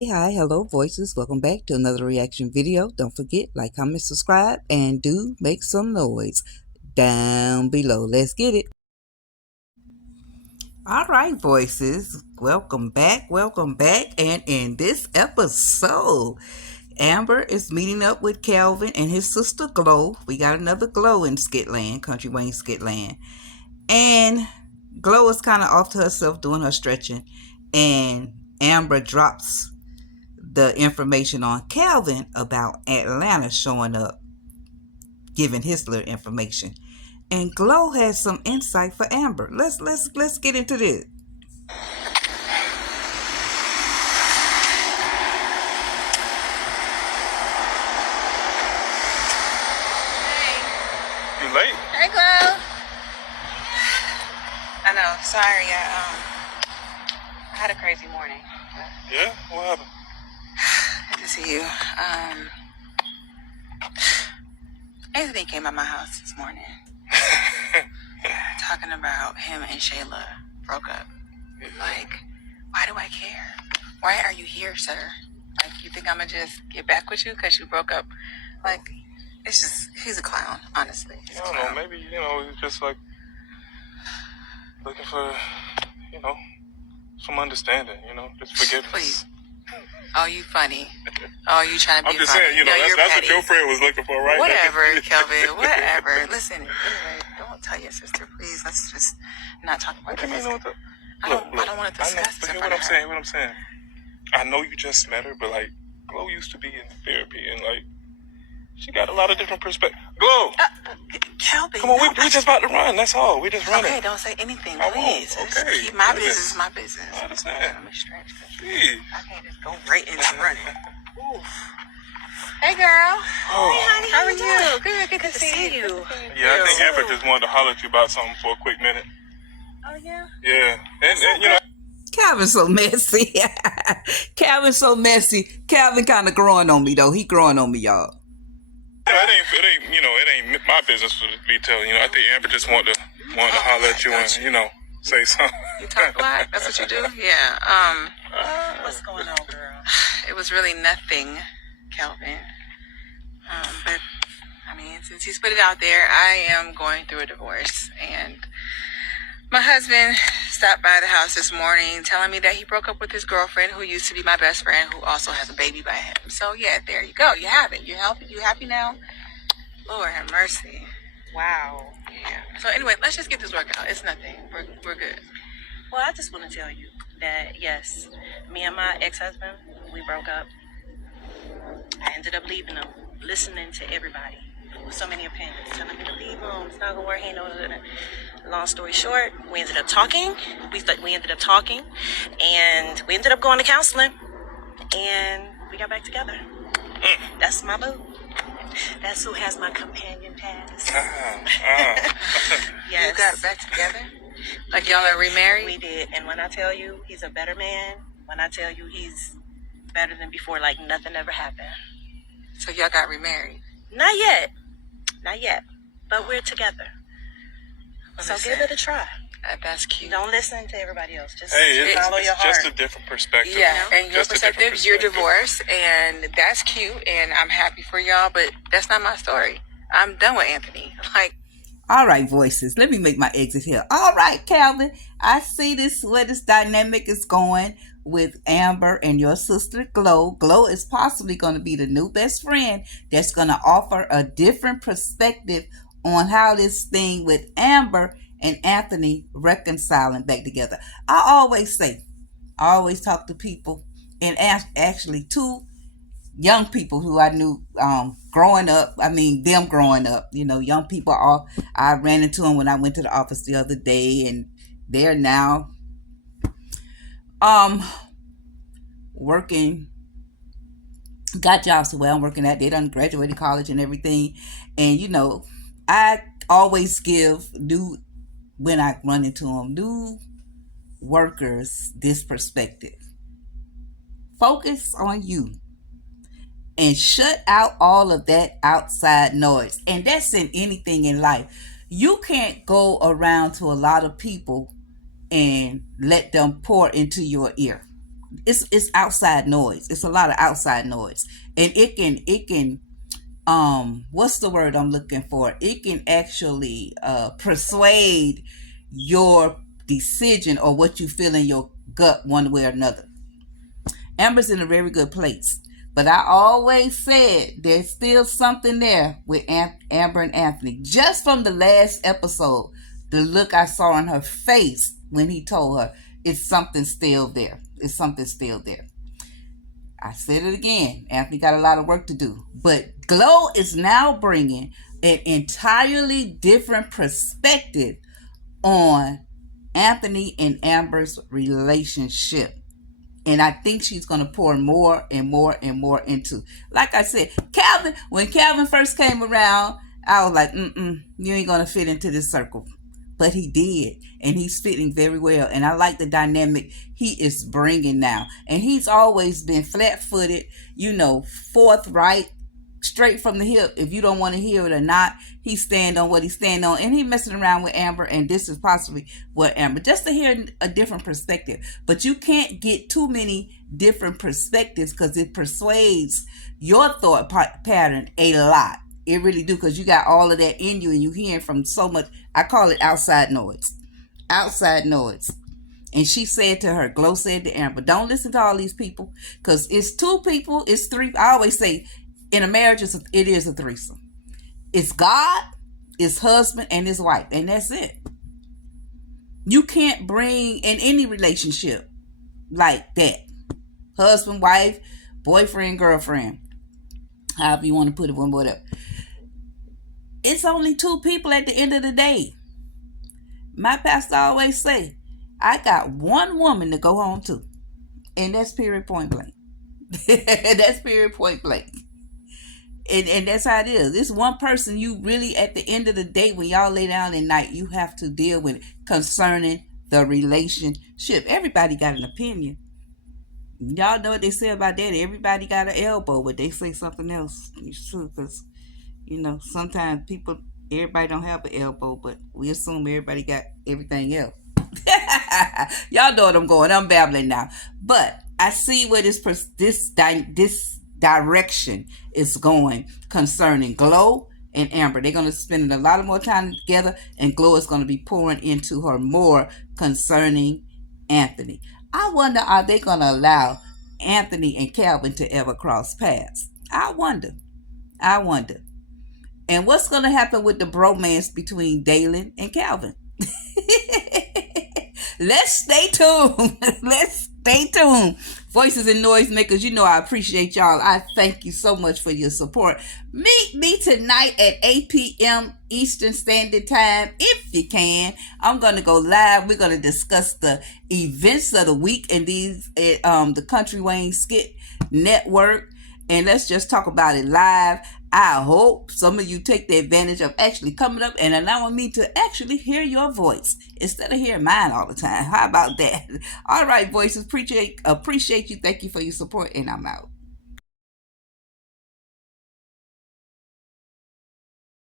Hey, hi, hello, voices. Welcome back to another reaction video. Don't forget, like, comment, subscribe, and do make some noise down below. Let's get it. All right, voices. Welcome back. Welcome back. And in this episode, Amber is meeting up with Kelvin and his sister Glow. We got another Glow in Skitland, Kountry Wayne Skitland. And Glow is kind of off to herself doing her stretching. And Amber drops the information on Kelvin about Atlanta showing up, giving his little information. And Glow has some insight for Amber. Let's get into this. You late? Hey, Glow. I know. Sorry. I had a crazy morning. Yeah? What happened? Good to see you. Anthony came by my house this morning talking about him and Shayla broke up. Like, why do I care? Why are you here, sir? Like, you think I'm gonna just get back with you because you broke up? Like, it's just, he's a clown, honestly. I don't know. Maybe, he's just like looking for, some understanding, just forgiveness. Please. Oh, you funny. Oh, you trying to be I'm just funny. saying, that's petty. what your friend was looking for, right? Whatever, Kelvin. Whatever. Listen, anyway, don't tell your sister, please. Let's just not talk about What do you mean? I don't want to discuss this in front of her. What I'm saying. I know you just met her, but like, Glow used to be in therapy, and like, she got a lot of different perspectives. Glow! Kelvin. Come on, we just about to run. That's all. We just running. Okay, don't say anything, I please. won't. Okay. Keep my business my business. I understand. Let me stretch. Jeez. I can't just go right into running. Oof. Hey, girl. Oh. Hey, honey. How are you? Good to see you. Yeah, I think Amber just wanted to holler at you about something for a quick minute. Oh, yeah? Yeah. And Calvin's so messy. Calvin's so messy. Calvin kind of growing on me, though. He growing on me, y'all. It ain't my business to be telling. I think Amber just wanted to holler at you and say something. You talk black? That's what you do? Yeah. What's going on, girl? It was really nothing, Kelvin. But I mean, since he's put it out there, I am going through a divorce, and my husband stopped by the house this morning telling me that he broke up with his girlfriend, who used to be my best friend, who also has a baby by him. So yeah, there you go. You have it. You happy now? Lord have mercy. Wow. Yeah. So anyway, let's just get this worked out. It's nothing. We're good. Well, I just want to tell you that, yes, me and my ex-husband, we broke up. I ended up leaving him, listening to everybody with so many opinions, telling me to leave him, it's not going to work, he ain't no good. Long story short, we ended up talking. We ended up talking, and we ended up going to counseling, and we got back together. That's my boo. That's who has my companion pass. You Yes. got back together? Like y'all are remarried? We did. And when I tell you he's a better man, when I tell you he's better than before, like nothing ever happened. So y'all got remarried? Not yet. Not yet. But we're together. So give it a try. That's cute. Don't listen to everybody else. Just it's follow your heart. just a different perspective. Yeah, and your Just a different perspective, you're divorced, and that's cute, and I'm happy for y'all, but that's not my story. I'm done with Anthony. Like, All right, voices. Let me make my exit here. All right, Calvin. I see where this dynamic is going with Amber and your sister Glow. Glow is possibly going to be the new best friend that's going to offer a different perspective on how this thing with Amber and Anthony reconciling back together. I always talk to people, and actually two young people who I knew growing up. I mean, them growing up. Young people. I ran into them when I went to the office the other day, and they're now working. Got jobs where I'm working at. They done graduated college and everything, and I always give when I run into them, new workers, this perspective. Focus on you and shut out all of that outside noise. And that's in anything in life. You can't go around to a lot of people and let them pour into your ear. It's outside noise. It's a lot of outside noise, and it can what's the word I'm looking for? It can actually persuade your decision or what you feel in your gut one way or another. Amber's in a very good place. But I always said there's still something there with Amber and Anthony. Just from the last episode, the look I saw on her face when he told her, it's something still there. It's something still there. I said it again. Anthony got a lot of work to do. But Glow is now bringing an entirely different perspective on Anthony and Amber's relationship. And I think she's going to pour more and more and more into. Like I said, Kelvin, when Kelvin first came around, I was like, you ain't going to fit into this circle. But he did. And he's fitting very well. And I like the dynamic he is bringing now. And he's always been flat-footed, forthright, straight from the hip. If you don't want to hear it or not, he stand on what he stand on. And he messing around with Amber, and this is possibly what Amber, just to hear a different perspective. But you can't get too many different perspectives because it persuades your thought pattern a lot. It really do, because you got all of that in you, and you hearing from so much. I call it outside noise. Outside noise. And she said to her, Glow said to Amber, don't listen to all these people, because it's two people, it's three. I always say, in a marriage, it is a threesome. It's God, it's husband, and his wife, and that's it. You can't bring in any relationship like that. Husband, wife, boyfriend, girlfriend, however you want to put it, whatever. It's only two people at the end of the day. My pastor always say, I got one woman to go home to, and that's period point blank. That's period point blank. And that's how it is. This one person you really, at the end of the day, when y'all lay down at night, you have to deal with it concerning the relationship. Everybody got an opinion. Y'all know what they say about that. Everybody got an elbow, but they say something else. It's true, because, sometimes everybody don't have an elbow, but we assume everybody got everything else. Y'all know what I'm going. I'm babbling now. But I see where this direction is going concerning Glow and Amber. They're going to spend a lot of more time together, and Glow is going to be pouring into her more concerning Anthony. I wonder, are they going to allow Anthony and Kelvin to ever cross paths? I wonder. And what's going to happen with the bromance between Dalen and Kelvin? Let's stay tuned. Voices and Noisemakers, I appreciate y'all. I thank you so much for your support. Meet me tonight at 8 p.m. Eastern Standard Time, if you can. I'm going to go live. We're going to discuss the events of the week in the Kountry Wayne Skit Network. And let's just talk about it live. I hope some of you take the advantage of actually coming up and allowing me to actually hear your voice instead of hearing mine all the time. How about that? All right, voices. Appreciate you. Thank you for your support, and I'm out.